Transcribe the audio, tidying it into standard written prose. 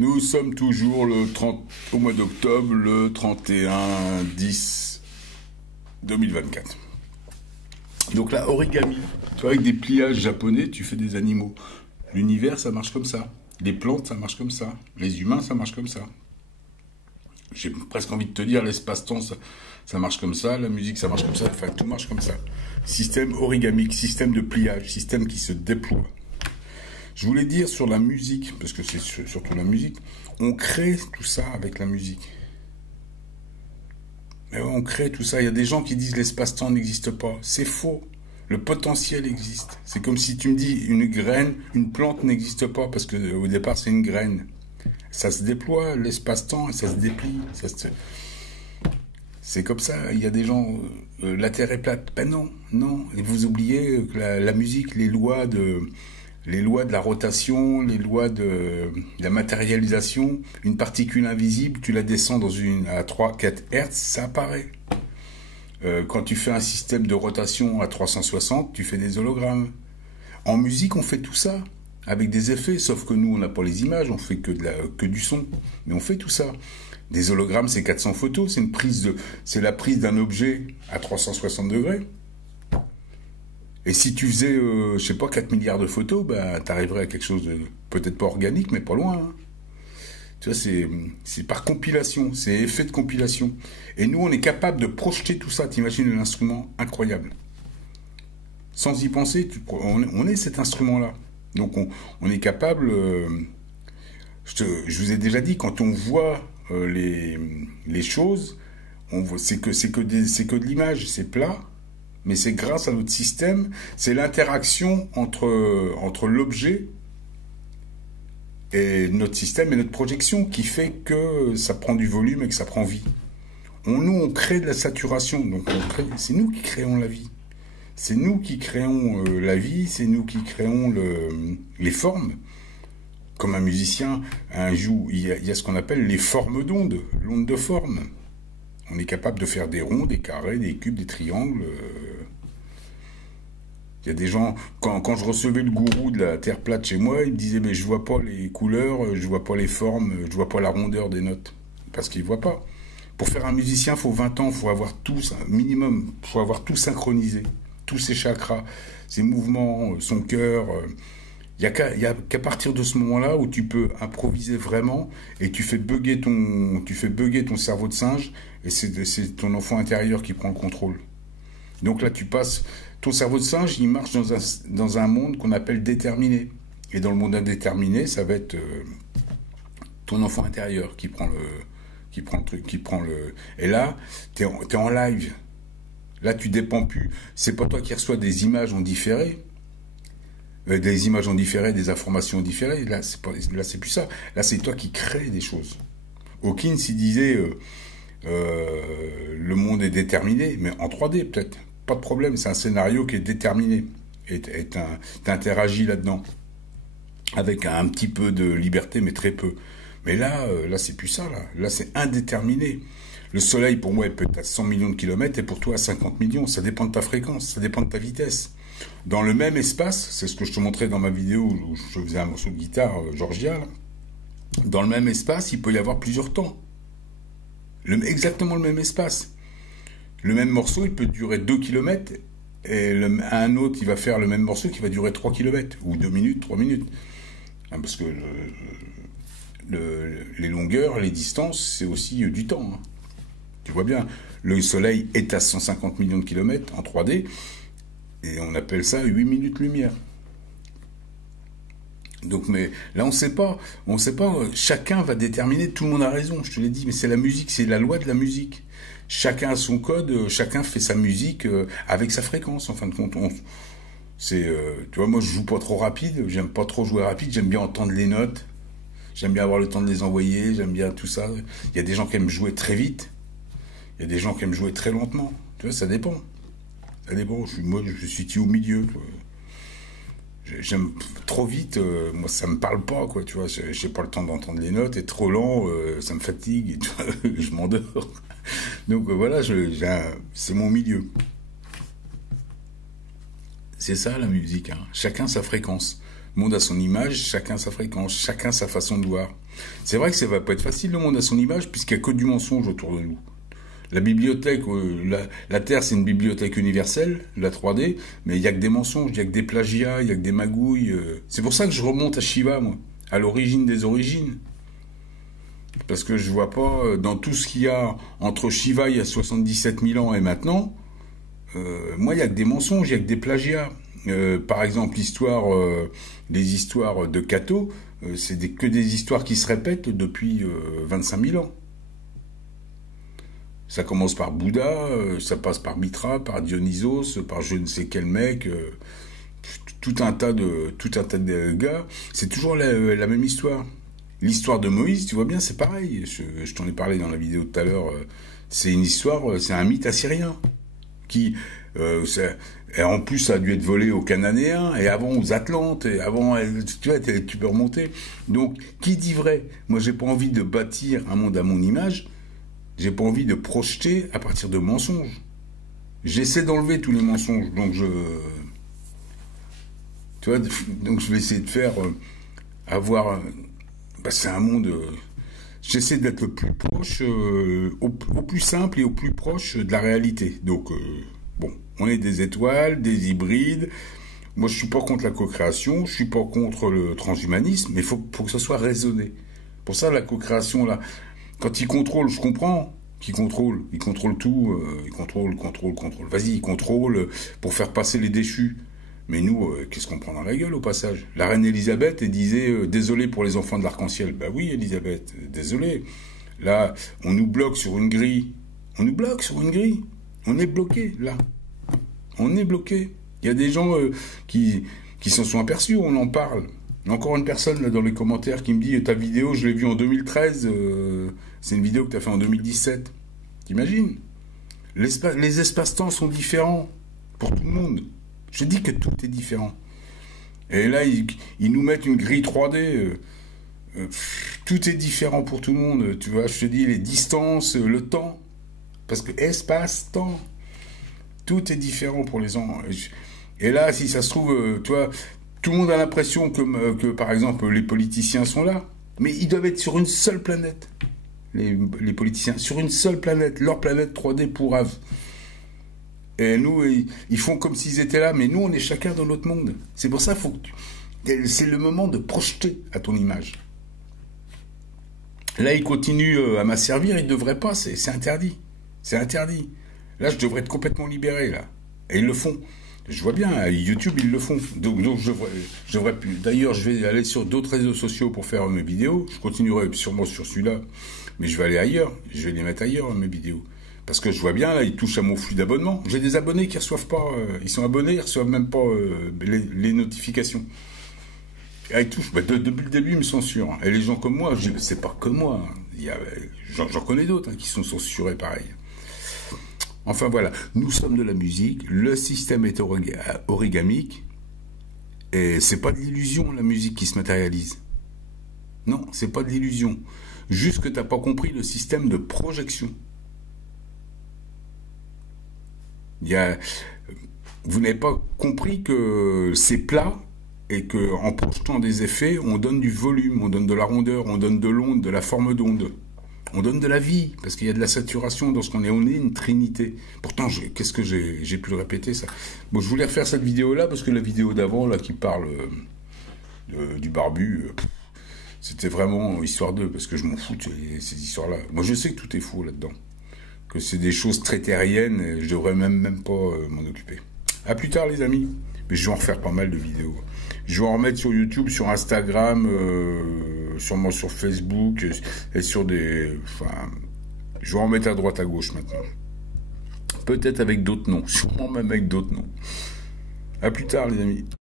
Nous sommes toujours le 30, au mois d'octobre, le 31-10-2024. Donc là, origami, tu vois, avec des pliages japonais, tu fais des animaux. L'univers, ça marche comme ça. Les plantes, ça marche comme ça. Les humains, ça marche comme ça. J'ai presque envie de te dire, l'espace-temps, ça marche comme ça. La musique, ça marche comme ça. Enfin, tout marche comme ça. Système origamique, système de pliage, système qui se déploie. Je voulais dire sur la musique, parce que c'est surtout la musique, on crée tout ça avec la musique. Mais ouais, on crée tout ça. Il y a des gens qui disent l'espace-temps n'existe pas. C'est faux. Le potentiel existe. C'est comme si tu me dis une graine, une plante n'existe pas, parce qu'au départ c'est une graine. Ça se déploie, l'espace-temps, et ça se déplie. C'est comme ça. Il y a des gens, la Terre est plate. Ben non, non. Et vous oubliez que la musique, les lois de la rotation, les lois de la matérialisation, une particule invisible, tu la descends à 3-4 Hertz, ça apparaît. Quand tu fais un système de rotation à 360, tu fais des hologrammes. En musique, on fait tout ça, avec des effets, sauf que nous, on n'a pas les images, on fait que du son. Mais on fait tout ça. Des hologrammes, c'est 400 photos, c'est la prise d'un objet à 360 degrés. Et si tu faisais, je sais pas, 4 milliards de photos, bah, tu arriverais à quelque chose de peut-être pas organique, mais pas loin. Hein. Tu vois, c'est par compilation, c'est effet de compilation. Et nous, on est capable de projeter tout ça. T'imagines un instrument incroyable. Sans y penser, on est cet instrument-là. Donc, on est capable... je vous ai déjà dit, quand on voit les choses, c'est que de l'image, c'est plat. Mais c'est grâce à notre système, c'est l'interaction entre l'objet et notre système et notre projection qui fait que ça prend du volume et que ça prend vie. Nous, on crée de la saturation, donc c'est nous qui créons la vie. C'est nous qui créons la vie, c'est nous qui créons les formes. Comme un musicien, il y a ce qu'on appelle les formes d'onde, l'onde de forme. On est capable de faire des ronds, des carrés, des cubes, des triangles. Il y a des gens, quand je recevais le gourou de la Terre plate chez moi, il me disait mais je vois pas les couleurs, je vois pas les formes, je vois pas la rondeur des notes. Parce qu'il voit pas. Pour faire un musicien, il faut 20 ans, il faut avoir tout, minimum, il faut avoir tout synchronisé. Tous ses chakras, ses mouvements, son cœur. Il n'y a qu'à partir de ce moment-là où tu peux improviser vraiment et tu fais bugger ton cerveau de singe et c'est ton enfant intérieur qui prend le contrôle. Donc là, ton cerveau de singe, il marche dans un monde qu'on appelle déterminé. Et dans le monde indéterminé, ça va être ton enfant intérieur qui prend le truc. Et là, t'es en live. Là, tu dépends plus. C'est pas toi qui reçois des images en différé. Des informations en différé. Là, c'est plus ça. Là, c'est toi qui crée des choses. Hawkins, il disait le monde est déterminé, mais en 3D peut-être. Pas de problème, c'est un scénario qui est déterminé. Et t'interagis là-dedans. Avec un petit peu de liberté, mais très peu. Mais là c'est plus ça, là. Là, c'est indéterminé. Le soleil, pour moi, il peut être à 100 millions de kilomètres et pour toi à 50 millions. Ça dépend de ta fréquence, ça dépend de ta vitesse. Dans le même espace, c'est ce que je te montrais dans ma vidéo où je faisais un morceau de guitare Georgia, là. Dans le même espace, il peut y avoir plusieurs temps. Exactement le même espace. Le même morceau, il peut durer 2 km et un autre, il va faire le même morceau qui va durer 3 km ou 2 minutes, 3 minutes. Hein, parce que les longueurs, les distances, c'est aussi du temps. Hein. Tu vois bien, le soleil est à 150 millions de kilomètres en 3D et on appelle ça 8 minutes lumière. Donc, mais là, on sait pas, chacun va déterminer, tout le monde a raison, je te l'ai dit, mais c'est la musique, c'est la loi de la musique. Chacun a son code, chacun fait sa musique avec sa fréquence, en fin de compte. Tu vois, moi, je joue pas trop rapide, j'aime pas trop jouer rapide, j'aime bien entendre les notes, j'aime bien avoir le temps de les envoyer, j'aime bien tout ça. Il y a des gens qui aiment jouer très vite, il y a des gens qui aiment jouer très lentement. Tu vois, ça dépend. Ça dépend, moi, je suis au milieu, tu vois. J'aime trop vite, moi ça me parle pas, quoi, tu vois, j'ai pas le temps d'entendre les notes, et trop lent, ça me fatigue, et, tu vois, je m'endors. Donc voilà, c'est mon milieu. C'est ça la musique, hein. Chacun sa fréquence. Le monde a son image, chacun sa fréquence, chacun sa façon de voir. C'est vrai que ça va pas être facile, le monde a son image, puisqu'il n'y a que du mensonge autour de nous. La bibliothèque, la Terre, c'est une bibliothèque universelle, la 3D, mais il n'y a que des mensonges, il n'y a que des plagiats, il n'y a que des magouilles. C'est pour ça que je remonte à Shiva, moi, à l'origine des origines. Parce que je vois pas, dans tout ce qu'il y a entre Shiva, il y a 77 000 ans et maintenant, moi, il n'y a que des mensonges, il n'y a que des plagiats. Par exemple, les histoires de Cato, c'est que des histoires qui se répètent depuis 25 000 ans. Ça commence par Bouddha, ça passe par Mitra, par Dionysos, par je ne sais quel mec, tout un tas de gars. C'est toujours la même histoire. L'histoire de Moïse, tu vois bien, c'est pareil. Je t'en ai parlé dans la vidéo de tout à l'heure. C'est une histoire, c'est un mythe assyrien qui, et en plus, ça a dû être volé aux Cananéens, et avant aux Atlantes, et avant, tu vois, tu peux remonter. Donc, qui dit vrai? Moi, j'ai pas envie de bâtir un monde à mon image. J'ai pas envie de projeter à partir de mensonges. J'essaie d'enlever tous les mensonges. Donc tu vois, donc je vais essayer de faire avoir. C'est un monde. J'essaie d'être le plus proche, au plus simple et au plus proche de la réalité. Donc bon, on est des étoiles, des hybrides. Moi, je suis pas contre la co-création, je suis pas contre le transhumanisme, mais il faut que ça soit raisonné. Pour ça, la co-création là. Quand il contrôle, je comprends qu'il contrôle. Il contrôle tout. Il contrôle. Vas-y, il contrôle pour faire passer les déchus. Mais nous, qu'est-ce qu'on prend dans la gueule au passage? La reine Elisabeth, elle disait désolé pour les enfants de l'arc-en-ciel. Bah oui, Elisabeth, désolé. Là, on nous bloque sur une grille. On nous bloque sur une grille. On est bloqué, là. On est bloqué. Il y a des gens qui s'en sont aperçus, on en parle. Encore une personne là dans les commentaires qui me dit ta vidéo, je l'ai vue en 2013, c'est une vidéo que tu as fait en 2017. T'imagines? Les espaces-temps sont différents pour tout le monde. Je dis que tout est différent. Et là, ils nous mettent une grille 3D. Tout est différent pour tout le monde. Tu vois, je te dis, les distances, le temps. Parce que espace-temps, tout est différent pour les gens. Et là, si ça se trouve, tu vois, tout le monde a l'impression que, par exemple, les politiciens sont là. Mais ils doivent être sur une seule planète. Les politiciens, sur une seule planète. Leur planète 3D pourrave. Et nous, ils font comme s'ils étaient là. Mais nous, on est chacun dans notre monde. C'est pour ça c'est le moment de projeter à ton image. Là, ils continuent à m'asservir. Ils ne devraient pas. C'est interdit. C'est interdit. Là, je devrais être complètement libéré, là. Et ils le font. Je vois bien, à YouTube, ils le font. Donc je devrais plus. D'ailleurs, je vais aller sur d'autres réseaux sociaux pour faire mes vidéos. Je continuerai sûrement sur celui-là. Mais je vais aller ailleurs. Je vais les mettre ailleurs, mes vidéos. Parce que je vois bien, là, ils touchent à mon flux d'abonnement. J'ai des abonnés qui reçoivent pas... ils sont abonnés, ils reçoivent même pas les notifications. Et ils touchent. Depuis le début, ils me censurent. Et les gens comme moi, je dis, c'est pas que moi. J'en connais d'autres qui sont censurés pareil. Enfin voilà, nous sommes de la musique, le système est origamique, et c'est pas de l'illusion la musique qui se matérialise. Non, c'est pas de l'illusion. Juste que t'as pas compris le système de projection. Vous n'avez pas compris que c'est plat et que en projetant des effets, on donne du volume, on donne de la rondeur, on donne de l'onde, de la forme d'onde. On donne de la vie, parce qu'il y a de la saturation dans ce qu'on est. On est une trinité. Pourtant, qu'est-ce que j'ai pu le répéter, ça. Bon, je voulais refaire cette vidéo-là, parce que la vidéo d'avant, là, qui parle du barbu, c'était vraiment histoire d'eux, parce que je m'en fous de ces histoires-là. Moi, je sais que tout est faux là-dedans. Que c'est des choses très terriennes, et je devrais même pas m'en occuper. À plus tard, les amis. Mais je vais en refaire pas mal de vidéos. Je vais en remettre sur YouTube, sur Instagram, sûrement sur Facebook, et sur des... Enfin, je vais en mettre à droite, à gauche maintenant. Peut-être avec d'autres noms, sûrement même avec d'autres noms. À plus tard, les amis.